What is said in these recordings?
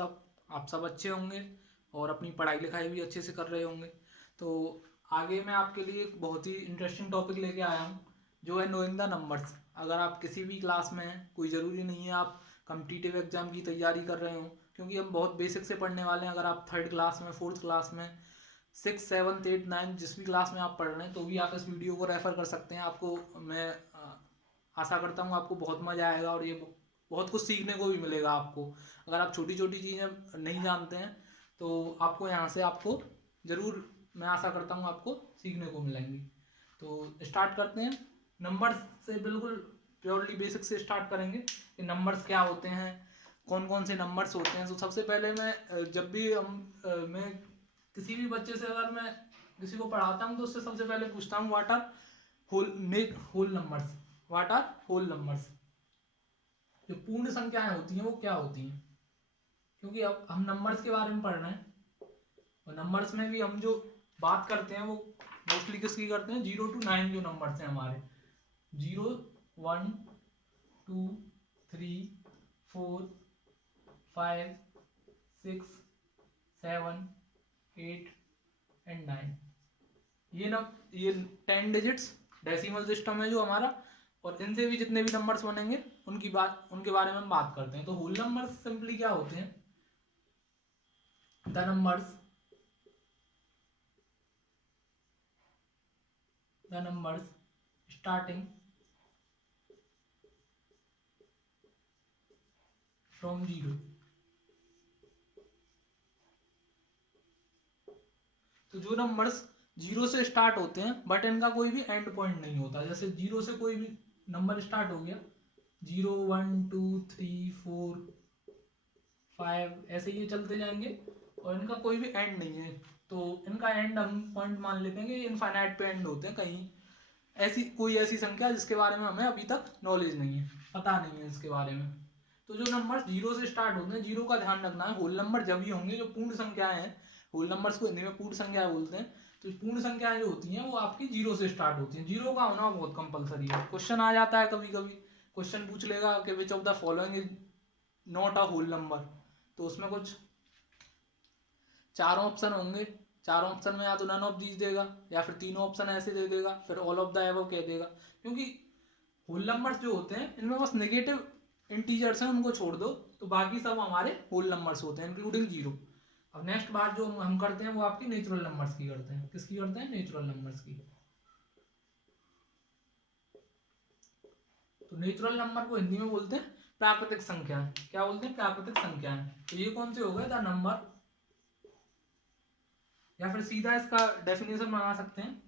आप सब अच्छे होंगे और अपनी पढ़ाई लिखाई भी अच्छे से कर रहे होंगे। तो आगे मैं आपके लिए एक बहुत ही इंटरेस्टिंग टॉपिक लेके आया हूँ, जो है नोइंग द नंबर्स। अगर आप किसी भी क्लास में हैं, कोई ज़रूरी नहीं है आप कम्पिटिटिव एग्जाम की तैयारी कर रहे हो, क्योंकि हम बहुत बेसिक से पढ़ने वाले हैं। अगर आप थर्ड क्लास में, फोर्थ क्लास में, सिक्स सेवन्थ एट नाइन्थ जिस भी क्लास में आप पढ़ रहे हैं, तो भी आप इस वीडियो को रेफर कर सकते हैं। आपको मैं आशा करता हूँ आपको बहुत मज़ा आएगा और ये बहुत कुछ सीखने को भी मिलेगा आपको। अगर आप छोटी छोटी चीज़ें नहीं जानते हैं तो आपको यहाँ से आपको ज़रूर, मैं आशा करता हूँ आपको सीखने को मिलेंगी। तो स्टार्ट करते हैं नंबर्स से, बिल्कुल प्योरली बेसिक से स्टार्ट करेंगे कि नंबर्स क्या होते हैं, कौन कौन से नंबर्स होते हैं। तो सबसे पहले जब भी मैं किसी भी बच्चे से, अगर मैं किसी को पढ़ाता हूँ, तो उससे सबसे पहले पूछता हूँ what are whole numbers. What are whole numbers, जो पूर्ण संख्याएं होती हैं वो क्या होती हैं। क्योंकि अब हम नंबर्स के बारे में पढ़ रहे हैं, और नंबर्स में भी हम जो बात करते हैं वो मोस्टली किसकी करते हैं, 0 to 9 जो नंबर्स हैं हमारे, 0 1 2 3 4 5 6 7 8 एंड 9। ये 10 डिजिट्स डेसिमल सिस्टम है जो हमारा, और इनसे भी जितने भी नंबर्स बनेंगे उनके बारे में हम बात करते हैं। तो होल नंबर्स सिंपली क्या होते हैं, द नंबर्स स्टार्टिंग फ्रॉम 0। तो जो नंबर्स 0 से स्टार्ट होते हैं बट इनका कोई भी एंड पॉइंट नहीं होता, जैसे 0 से कोई भी नंबर स्टार्ट हो गया, 0 1 2 3 4 5, ऐसे ये चलते जाएंगे और इनका कोई भी एंड नहीं है। तो इनका एंड हम पॉइंट मान लेते हैं कि इनफाइनाइट पे एंड होते हैं। कहीं कोई ऐसी संख्या जिसके बारे में हमें अभी तक नॉलेज नहीं है, पता नहीं है इसके बारे में। तो जो नंबर 0 से स्टार्ट होते हैं, 0 का ध्यान रखना है। होल नंबर जब ही होंगे जो पूर्ण संख्याएं हैं, होल नंबर्स को हिंदी में पूर्ण संख्या बोलते हैं। तो पूर्ण संख्याएं जो होती हैं वो आपकी 0 से स्टार्ट होती हैं। 0 का होना बहुत कंपलसरी है। क्वेश्चन आ जाता है कभी कभी, क्वेश्चन पूछ लेगा कि which of the following is not a whole number. तो उसमें कुछ 4 ऑप्शन होंगे, 4 ऑप्शन में या तो नन ऑफ दीज देगा, या फिर तीनों ऑप्शन ऐसे दे देगा, फिर ऑल ऑफ द एबव कह देगा। क्योंकि होल नंबर्स जो होते हैं इनमें बस नेगेटिव इंटीजर्स हैं, उनको छोड़ दो तो बाकी सब हमारे होल नंबर्स होते हैं, इंक्लूडिंग 0। अब नेक्स्ट बात जो हम करते हैं वो आपकी नेचुरल नंबर्स की करते हैं। किसकी करते हैं, नेचुरल नंबर्स की। तो नेचुरल नंबर को हिंदी में बोलते हैं प्राकृतिक संख्या। क्या बोलते हैं, प्राकृतिक संख्याएं। तो ये कौन से हो गए, द नंबर, या फिर सीधा इसका डेफिनेशन बना सकते हैं,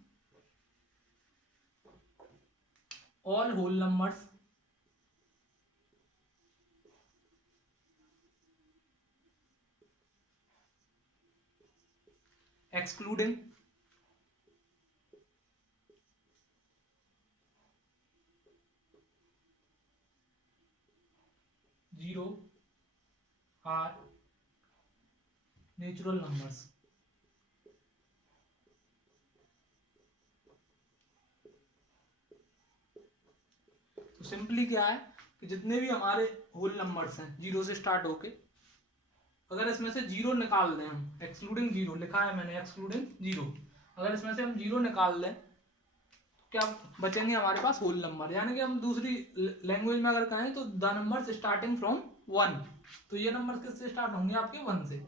all whole numbers excluding 0 are natural numbers. तो सिंपली क्या है कि जितने भी हमारे होल नंबर्स हैं 0 से स्टार्ट होके, अगर इसमें से 0 निकाल दें हम, एक्सक्लूडिंग 0 लिखा है मैंने, एक्सक्लूडिंग 0, अगर इसमें से हम 0 निकाल दें तो क्या बचेंगे हमारे पास, होल नंबर। यानी कि हम दूसरी लैंग्वेज में अगर कहें तो द नंबर्स स्टार्टिंग फ्रॉम 1। तो ये नंबर किससे स्टार्ट होंगे, आपके 1 से।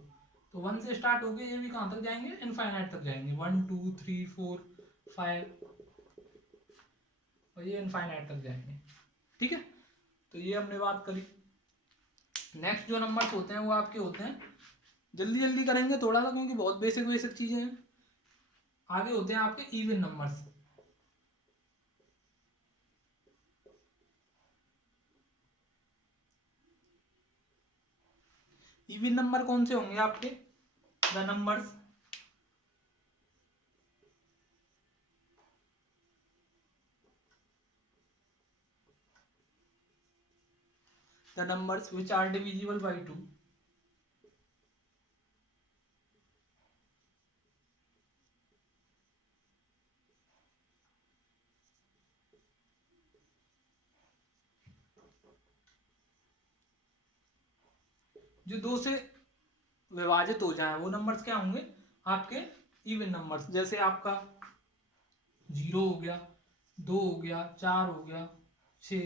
तो 1 से स्टार्ट होके ये भी कहाँ तक जाएंगे, इनफाइनाइट तक जाएंगे, 1 2 3 4 5, और ये इनफाइनाइट तक जाएंगे। ठीक है, तो ये हमने बात करी। नेक्स्ट जो नंबर्स होते हैं वो आपके होते हैं, जल्दी जल्दी करेंगे थोड़ा सा क्योंकि बहुत बेसिक बेसिक चीजें हैं। आगे होते हैं आपके इवन नंबर्स। इवन नंबर कौन से होंगे आपके, the numbers which are divisible by 2। जो 2 से विभाजित हो जाए वो नंबर्स क्या होंगे आपके इवन नंबर्स। जैसे आपका 0 हो गया, 2 हो गया, 4 हो गया, 6,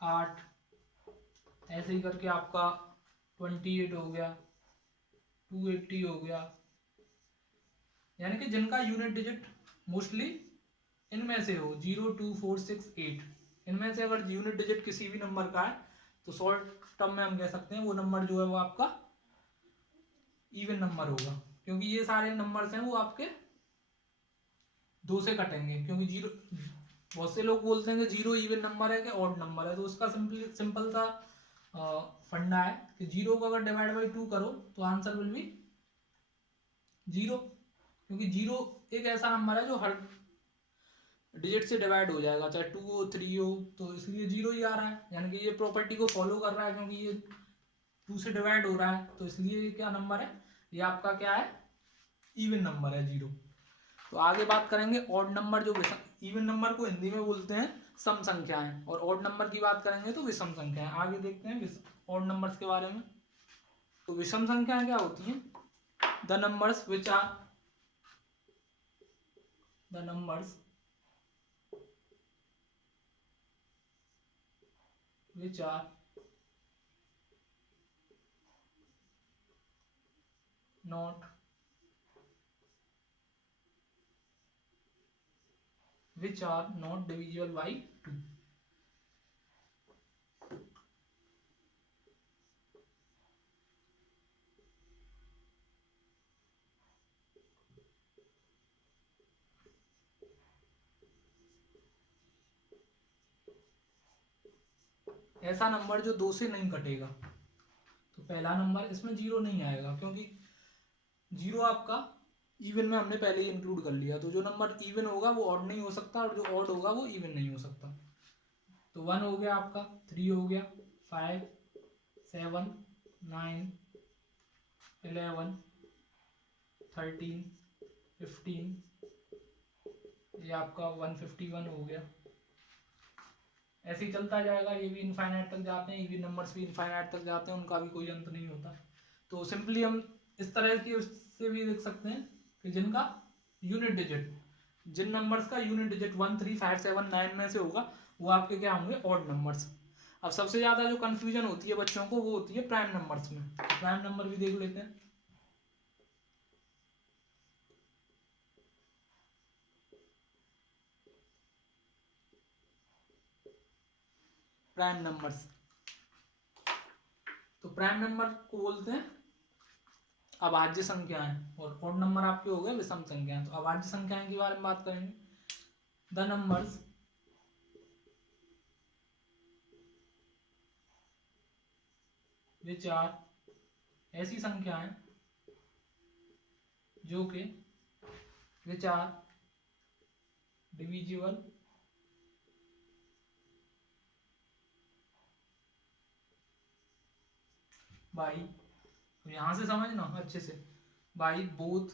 8, ऐसे ही करके आपका 28 हो गया, 280 हो गया। यानी कि जिनका यूनिट डिजिट मोस्टली इनमें से हो 0, 2, 4, 6, 8, इनमें से अगर यूनिट डिजिट किसी भी नंबर का है तो शॉर्ट टर्म में हम कह सकते हैं वो नंबर जो है वो आपका इवन नंबर होगा, क्योंकि ये सारे नंबर्स हैं वो आपके 2 से कटेंगे। क्योंकि 0, बहुत से लोग बोलते हैं कि 0 इवन नंबर है कि ऑड नंबर है, तो उसका सिंपल सा फंडा है कि 0 को अगर डिवाइड बाई 2 करो तो आंसर विल बी 0, क्योंकि 0 एक ऐसा नंबर है जो हर डिजिट से डिवाइड हो जाएगा, चाहे 2 हो 3 हो, तो इसलिए 0 ही आ रहा है। यानी कि ये प्रॉपर्टी को फॉलो कर रहा है, क्योंकि ये 2 से डिवाइड हो रहा है, तो इसलिए ये क्या नंबर है, ये आपका क्या है, इवन नंबर है 0। तो आगे बात करेंगे ऑड नंबर, जो इवन नंबर को हिंदी में बोलते हैं सम संख्याएं, और ऑड नंबर की बात करेंगे तो विषम संख्याएं। आगे देखते हैं ऑड नंबर्स के बारे में। तो विषम संख्याएं क्या होती हैं? The numbers which are not which are not divisible by 2। ऐसा नंबर जो 2 से नहीं कटेगा। तो पहला नंबर इसमें 0 नहीं आएगा, क्योंकि 0 आपका इवन में हमने पहले ही इंक्लूड कर लिया। तो जो नंबर इवन होगा वो ऑड नहीं हो सकता, और जो ऑड होगा वो इवन नहीं हो सकता। तो 1 हो गया आपका, 3 हो गया, 5, 7, 9, 11, 13, 15, ये आपका 151 हो गया। ऐसे ही चलता जाएगा, ये भी इनफाइनाइट तक जाते हैं, इवन नंबर्स भी इनफाइनाइट तक जाते हैं, उनका भी कोई अंत नहीं होता। तो सिंपली हम इस तरह की उससे भी देख सकते हैं कि जिनका यूनिट डिजिट, जिन नंबर्स का यूनिट डिजिट 1, 3, 5, 7, 9 में से होगा वो आपके क्या होंगे, ऑड नंबर्स। अब सबसे ज्यादा जो कंफ्यूजन होती है बच्चों को वो होती है प्राइम नंबर्स में। प्राइम नंबर भी देख लेते हैं। प्राइम नंबर्स, तो प्राइम नंबर को बोलते हैं अभाज्य संख्याएं, और ऑड नंबर आपके हो गए विषम संख्याएं। तो अभाज्य संख्याएं के बारे में बात करेंगे। द नंबर्स विच आर, ऐसी संख्याएं जो कि विच आर डिविजिबल बाई, यहां से समझना अच्छे से, बाई बोथ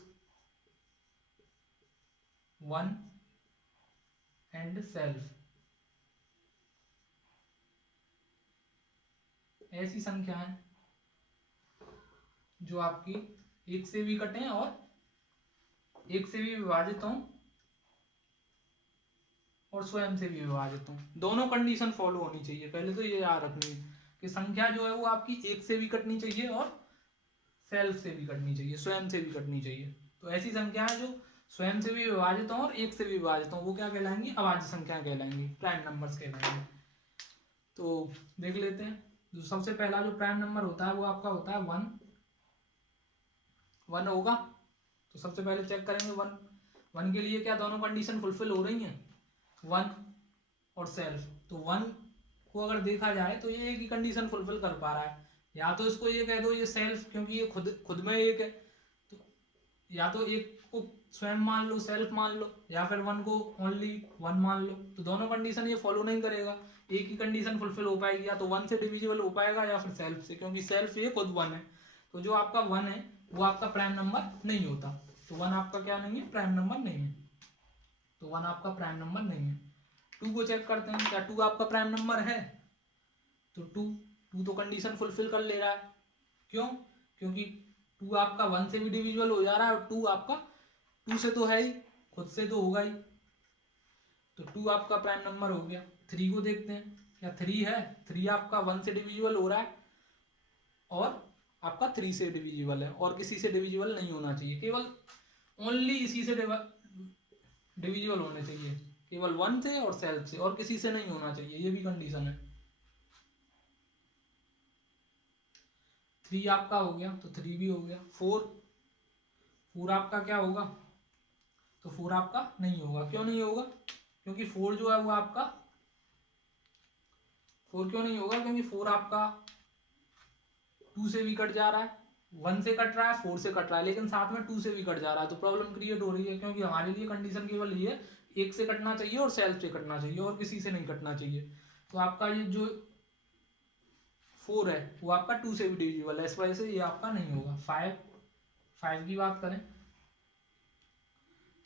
1 एंड सेल्फ। ऐसी संख्याएं जो आपकी एक से भी कटें और एक से भी विभाजित हों और स्वयं से भी विभाजित हों। दोनों कंडीशन फॉलो होनी चाहिए। पहले तो ये याद रखनी है कि संख्या जो है वो आपकी एक से भी कटनी चाहिए और सेल्फ से भी कटनी चाहिए, स्वयं से भी कटनी चाहिए। तो ऐसी संख्याएं जो स्वयं से भी विभाजित हों और एक से भी विभाजित हों वो क्या कहलाएंगी, अभाज्य संख्याएं कहलाएंगी, प्राइम नंबर्स कहलाएंगी। तो देख लेते हैं। जो सबसे पहला जो प्राइम नंबर होता है वो आपका होता है 1 होगा। तो सबसे पहले चेक करेंगे 1 के लिए क्या दोनों कंडीशन फुलफिल हो रही हैं, 1 और सेल्फ। तो 1 को अगर देखा जाए तो ये एक ही कंडीशन फुलफिल कर पा रहा है। या तो इसको ये कह दो ये सेल्फ, क्योंकि ये खुद में एक है, तो या तो एक को स्वयं मान लो, सेल्फ मान लो, या फिर 1 को ओनली 1 मान लो। तो दोनों कंडीशन ये फॉलो नहीं करेगा, एक ही कंडीशन फुलफिल हो पाएगी, या तो 1 से डिविजिबल हो पाएगा या फिर सेल्फ से, क्योंकि सेल्फ ये खुद 1 है। तो जो आपका 1 है वो आपका प्राइम नंबर नहीं होता। तो 1 आपका क्या नहीं है, प्राइम नंबर नहीं है। तो 1 आपका प्राइम नंबर नहीं है। 2 को चेक करते हैं, क्या 2 आपका प्राइम नंबर है? तो 2 तो कंडीशन फुलफिल कर ले रहा है, क्यों? क्योंकि 2 आपका 1 से भी डिविजिबल हो जा रहा है और 2 आपका 2 से तो है ही, खुद से तो होगा ही, तो 2 आपका प्राइम नंबर हो गया। 3 को देखते हैं, क्या 3 है? 3 आपका 1 से डिविजिबल हो रहा है और आपका 3 से डिविजिबल है, और किसी से डिविजिबल नहीं होना चाहिए, केवल ओनली इसी से डिविजिबल होने चाहिए, केवल 1 से और सेल्फ से, और किसी से नहीं होना चाहिए, ये भी कंडीशन है। 3 आपका हो गया तो 3 भी हो गया। 4 आपका क्या होगा? तो 4 आपका नहीं होगा। क्यों नहीं होगा? क्योंकि 4 जो है वो आपका 4 क्यों नहीं होगा? क्योंकि 4 आपका 2 से भी कट जा रहा है, 1 से कट रहा है, 4 से कट रहा है, लेकिन साथ में 2 से भी कट जा रहा है, तो प्रॉब्लम क्रिएट हो रही है, क्योंकि हमारे लिए कंडीशन केवल ये है, एक से कटना चाहिए और सेल्फ से कटना चाहिए, और किसी से नहीं कटना चाहिए। तो आपका ये जो 4 है वो आपका 2 से भी डिविजिबल है, इस वजह से ये आपका नहीं होगा। 5 की बात करें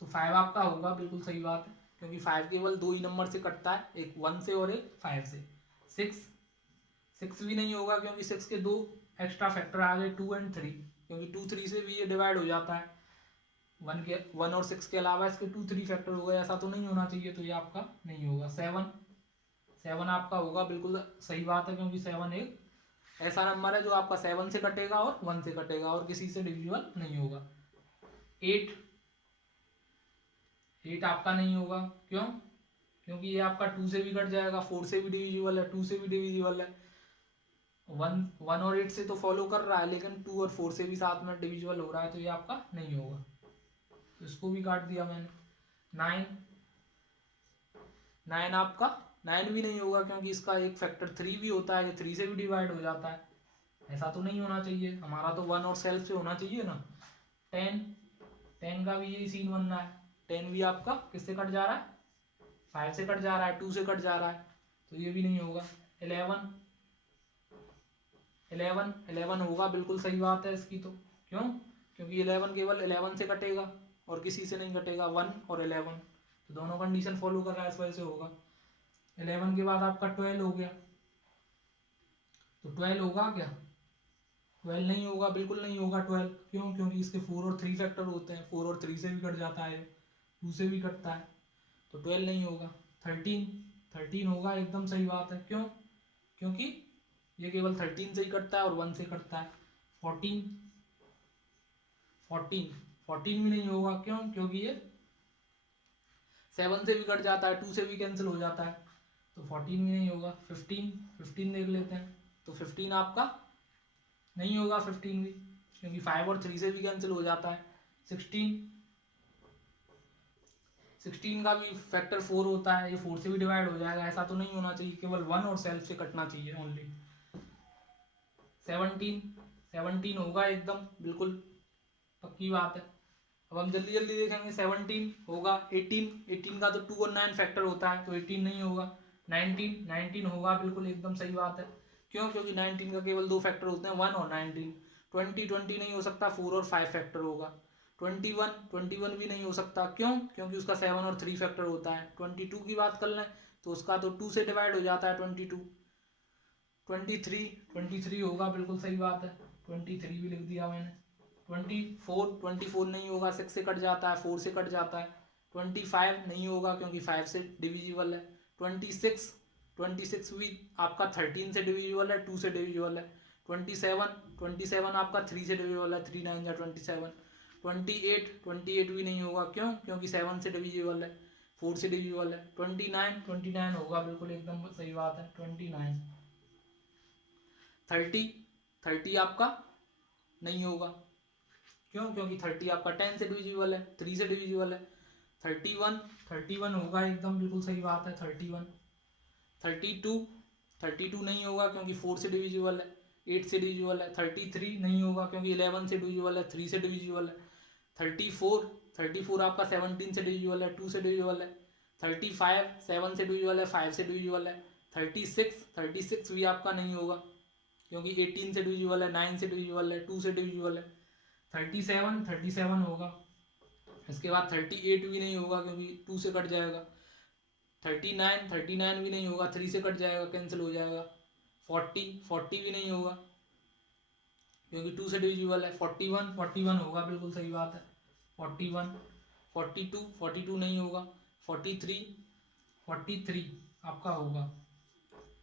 तो 5 आपका होगा, बिल्कुल सही बात है, क्योंकि 5 केवल 2 ही नंबर से कटता है, एक 1 से और एक 5 से। 6 भी नहीं होगा, क्योंकि 6 के 2 एक्स्ट्रा फैक्टर आ गए, 2 और 3, क्योंकि 2 3 से भी ये डिवाइड हो जाता है। 1 और 6 के अलावा इसके 2 3 फैक्टर हो गए, ऐसा तो नहीं होना चाहिए, तो ये आपका नहीं होगा। 7 आपका होगा, बिल्कुल सही बात है, क्योंकि 7 एक ऐसा नंबर है जो आपका 7 से कटेगा और 1 से कटेगा, और किसी से डिविजिबल नहीं होगा। 8 आपका नहीं होगा। क्यों? क्योंकि ये आपका 2 से भी कट जाएगा, 4 से भी डिविजिबल है, 2 से भी डिविजिबल है, 1 और 8 से तो फॉलो कर रहा है, लेकिन 2 और 4 से भी साथ में डिविजिबल हो रहा है, तो ये आपका नहीं होगा, तो इसको भी काट दिया मैंने। 9 आपका 9 भी नहीं होगा, क्योंकि इसका एक फैक्टर 3 भी होता है, ये 3 से भी डिवाइड हो जाता है, ऐसा तो नहीं होना चाहिए, हमारा तो 1 और सेल्फ से होना चाहिए ना। 10 का भी यही सीन बनना है। 10 भी आपका किससे कट जा रहा है? 5 से कट जा रहा है, 2 से कट जा रहा है, तो ये भी नहीं होगा। 11 होगा, बिल्कुल सही बात है इसकी तो। क्यों? क्योंकि 11 केवल 11 से कटेगा और किसी से नहीं कटेगा, 1 और 11, तो दोनों कंडीशन फॉलो कर रहा है, इस वजह से होगा। 11 के बाद आपका 12 हो गया, तो 12 होगा क्या? 12 नहीं होगा, बिल्कुल नहीं होगा 12। क्यों? क्योंकि इसके 4 और 3 फैक्टर होते हैं, 4 और 3 से भी कट जाता है, 2 से भी कटता है, तो 12 नहीं होगा। 13 होगा, एकदम सही बात है। क्यों? क्योंकि ये केवल 13 से ही कटता है और 1 से कटता है। 14 भी नहीं होगा। क्यों? क्योंकि ये 7 से भी कट जाता है, 2 से भी कैंसिल हो जाता है, तो 14 भी नहीं होगा। 15 देख लेते हैं, तो 15 आपका नहीं होगा, 15 भी, क्योंकि 5 और 3 से भी कैंसिल हो जाता है। 16 का भी फैक्टर 4 होता है, ये 4 से भी डिवाइड हो जाएगा, ऐसा तो नहीं होना चाहिए, केवल 1 और सेल्फ से कटना चाहिए ओनली। 17 होगा, एकदम बिल्कुल पक्की बात है। अब हम जल्दी जल्दी देखेंगे। 17 होगा। 18 का तो 2 और 9 फैक्टर होता है, तो 18 नहीं होगा। 19 होगा, बिल्कुल एकदम सही बात है। क्यों? क्योंकि 19 का केवल 2 फैक्टर होते हैं, 1 और 19। 20 नहीं हो सकता, 4 और 5 फैक्टर होगा। 21 भी नहीं हो सकता। क्यों? क्योंकि उसका 7 और 3 फैक्टर होता है। 22 की बात कर लें तो उसका तो 2 से डिवाइड हो जाता है 22। 23 होगा, बिल्कुल सही बात है, 23 भी लिख दिया मैंने। 24 नहीं होगा, 6 से कट जाता है, 4 से कट जाता है। 25 नहीं होगा, क्योंकि 5 से डिविजिबल है। 26 भी आपका 13 से डिविजिबल है, 2 से डिविजिबल है। 27 आपका 3 से डिविजिबल है, 3 9 या 27। 28 भी नहीं होगा। क्यों? क्योंकि 7 से डिविजिबल है, 4 से डिविजिबल है। 29 होगा, बिल्कुल एकदम सही बात है, 29। 30 आपका नहीं होगा। क्यों? क्योंकि 30 आपका 10 से डिविजिबल है, 3 से डिविजिबल है। 31 होगा, एकदम बिल्कुल सही बात है, 31। 32 नहीं होगा, क्योंकि 4 से डिविजिबल है, 8 से डिविजिबल है। 33 नहीं होगा, क्योंकि 11 से डिविजिबल है, 3 से डिविजिबल है। 34 आपका 17 से डिविजिबल है, 2 से डिविजिबल है। 35 7 से डिविजिबल है, 5 से डिविजिबल है। 36 भी आपका नहीं होगा, क्योंकि 18 से डिविजिबल है, 9 से डिविजिबल है, 2 से डिविजिबल है। 37 होगा। इसके बाद 38 भी नहीं होगा, क्योंकि 2 से कट जाएगा। 39 भी नहीं होगा, 3 से कट जाएगा, कैंसिल हो जाएगा। 40 भी नहीं होगा, क्योंकि 2 से डिविजिबल है। 41 41 होगा, बिल्कुल सही बात है। 41 42 42 नहीं होगा। 43 43 आपका होगा।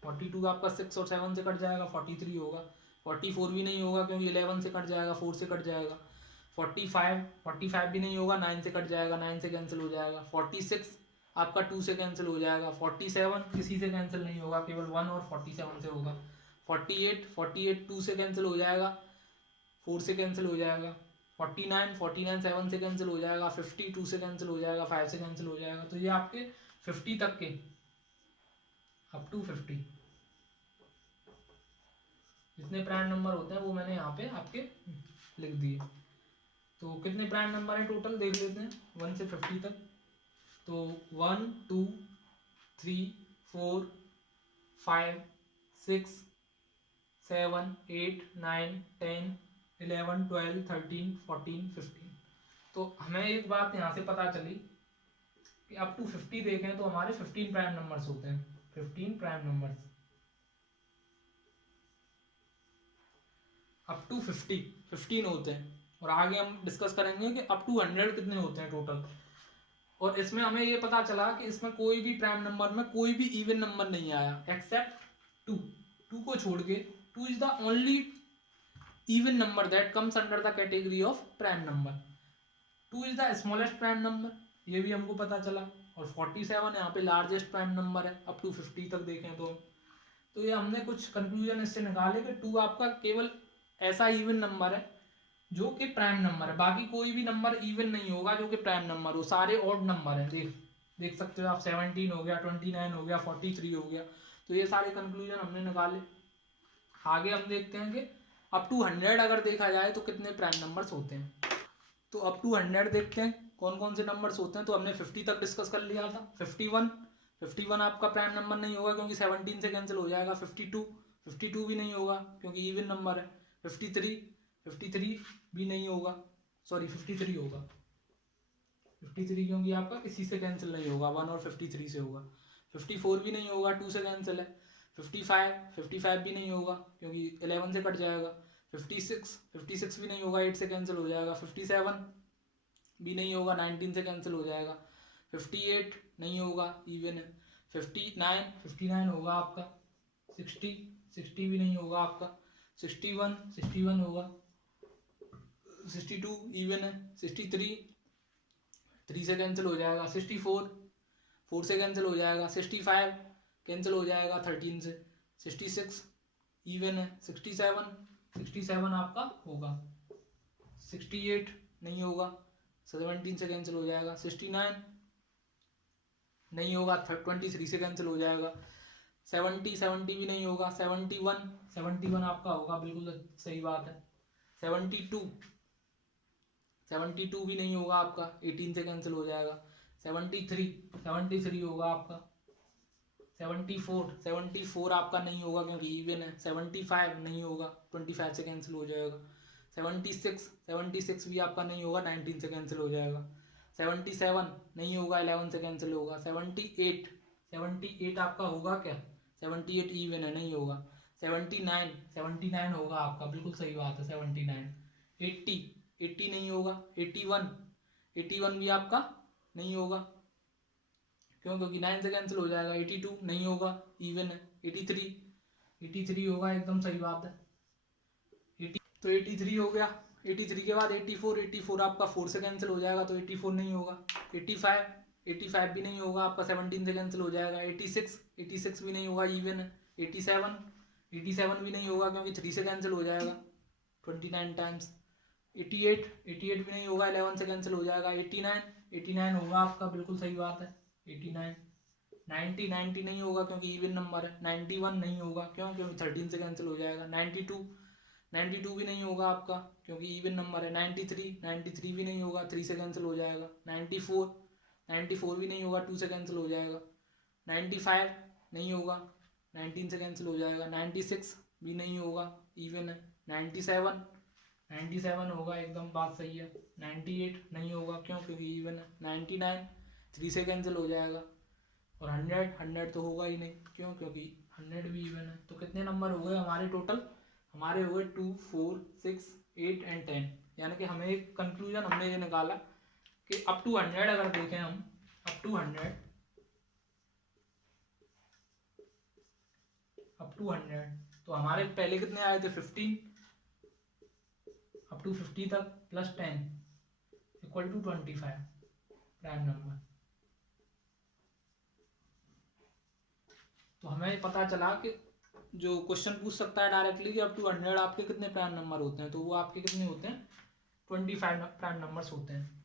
42 आपका 6 और 7 से कट जाएगा, 43 होगा। 44 भी नहीं होगा क्योंकि 11 से कट जाएगा, 4 से कट जाएगा। 45 भी नहीं होगा, 9 से कट जाएगा, 9 से कैंसिल हो जाएगा। 46 आपका 2 से कैंसिल हो जाएगा। 47 किसी से कैंसिल नहीं होगा, केवल 1 और 47 से होगा। 48 2 से कैंसिल हो जाएगा, 4 से कैंसिल हो जाएगा। 49 7 से कैंसिल हो जाएगा। 50 2 से कैंसिल हो जाएगा, 5 से कैंसिल हो जाएगा। तो ये आपके 50 तक के, अप टू 50 जितने प्राइम नंबर होते हैं वो मैंने यहाँ पे आपके लिख दिए। तो कितने प्राइम नंबर हैं टोटल देख लेते हैं 1 से 50 तक। तो 1 2 3 4 5 6 7 8 9 10 11 12 13 14 15। तो हमें एक बात यहाँ से पता चली कि अप टू 50 देखें तो हमारे 15 प्राइम नंबर्स होते हैं। 15 प्राइम नंबर्स अप टू 15 होते हैं। और आगे हम डिस्कस करेंगे कि अप टू 100 कितने होते हैं टोटल। और इसमें हमें ये पता चला कि इसमें कोई भी प्राइम नंबर में कोई भी इवन नंबर नहीं आया एक्सेप्ट 2 को छोड़ के। 2 is the only even number that comes under the category of prime number. 2 is the smallest prime number, ये भी हमको पता चला। और 47 यहाँ पे लार्जेस्ट प्राइम नंबर है अप टू 50 तक देखें तो ये हमने कुछ कंक्लूजन इससे निकाले कि 2 आपका केवल ऐसा इवन नंबर है जो कि प्राइम नंबर है। बाकी कोई भी नंबर इवन नहीं होगा जो कि प्राइम नंबर हो, सारे ऑड नंबर हैं। देख सकते हो आप, 17 हो गया, 29 हो गया, 43 हो गया। तो ये सारे कंक्लूजन हमने निकाले। आगे हम देखते हैं कि अप टू 100 अगर देखा जाए तो कितने प्राइम नंबर्स होते हैं। तो अप टू 100 देखते हैं कौन कौन से नंबर्स होते हैं। तो हमने 50 तक डिस्कस कर लिया था। 51 आपका प्राइम नंबर नहीं होगा क्योंकि 17 से कैंसिल हो जाएगा। 52 भी नहीं होगा क्योंकि इवन नंबर है। 53 भी नहीं होगा, सॉरी 53 होगा। 53 क्योंकि आपका किसी से कैंसिल नहीं होगा, 1 और 53 से होगा। 54 भी नहीं होगा, 2 से कैंसिल है। 55 भी नहीं होगा क्योंकि 11 से कट जाएगा। 56 भी नहीं होगा, 8 से कैंसिल हो जाएगा। 57 भी नहीं होगा, 19 से कैंसिल हो जाएगा। 58 नहीं होगा, इवन है। 59 होगा आपका। 60 भी नहीं होगा आपका। 61 होगा। 62 इवन है। 63 3 से कैंसिल हो जाएगा। 64 4 से कैंसिल हो जाएगा। 65 कैंसिल हो जाएगा 13 से। 66 इवन है। 67 आपका होगा। 68 नहीं होगा, 17 से कैंसिल हो जाएगा। 69 नहीं होगा, 23 से कैंसिल हो जाएगा। 70 भी नहीं होगा। 71 आपका होगा, बिल्कुल सही बात है। 72 भी नहीं होगा आपका, 18 से कैंसिल हो जाएगा। 73 होगा आपका। 74 आपका नहीं होगा क्योंकि इवन है। 75 नहीं होगा, 25 से कैंसिल हो जाएगा। 76 भी आपका नहीं होगा, 19 से कैंसिल हो जाएगा। 77 नहीं होगा, 11 से कैंसिल होगा। 78 आपका होगा क्या? 78 इवन है, नहीं होगा। 79 होगा आपका, बिल्कुल सही बात है। 79 80 नहीं होगा। 81 भी आपका नहीं होगा, क्यों? क्योंकि 9 से कैंसिल हो जाएगा। 82 नहीं होगा, इवन है। 83 होगा, एकदम सही बात है। 80 तो 83 हो गया। 83 के बाद 84 आपका 4 से कैंसिल हो जाएगा, तो 84 नहीं होगा। 85 भी नहीं होगा आपका, 17 से कैंसिल हो जाएगा। 86 भी नहीं होगा, इवन है। 87 भी नहीं होगा क्योंकि 3 से कैंसिल हो जाएगा 29 टाइम्स। 88 भी नहीं होगा, 11 से कैंसिल हो जाएगा। 89 होगा आपका, बिल्कुल सही बात है। 89 90 नहीं होगा क्योंकि इवन नंबर है। 91 नहीं होगा, क्यों? क्योंकि 13 से कैंसिल हो जाएगा। 92 भी नहीं होगा आपका क्योंकि इवन नंबर है। 93 भी नहीं होगा, 3 से कैंसिल हो जाएगा। 94 भी नहीं होगा, 2 से कैंसिल हो जाएगा। 95 नहीं होगा, 19 से कैंसिल हो जाएगा। 96 भी नहीं होगा, इवन है। 97 होगा, एकदम बात सही है। 98 नहीं होगा, क्यों? क्योंकि इवन है। 99 3 से कैंसिल हो जाएगा। और 100 तो होगा ही नहीं, क्यों? क्योंकि 100 भी इवन है। तो कितने नंबर हो गए हमारे टोटल? हमारे हुए 2, 4, 6, 8 एंड 10। यानी कि हमें एक कंक्लूजन हमने ये निकाला कि अप टू 100 अगर देखें हम, अप टू 100 तो हमारे पहले कितने आए थे 15, अप टू 50 तक plus 10 equal to 25 prime number. तो हमें पता चला कि जो क्वेश्चन पूछ सकता है डायरेक्टली कि अप टू 100 आपके कितने प्राइम नंबर होते हैं, तो वो आपके कितने होते हैं 25 प्राइम नंबर्स होते हैं।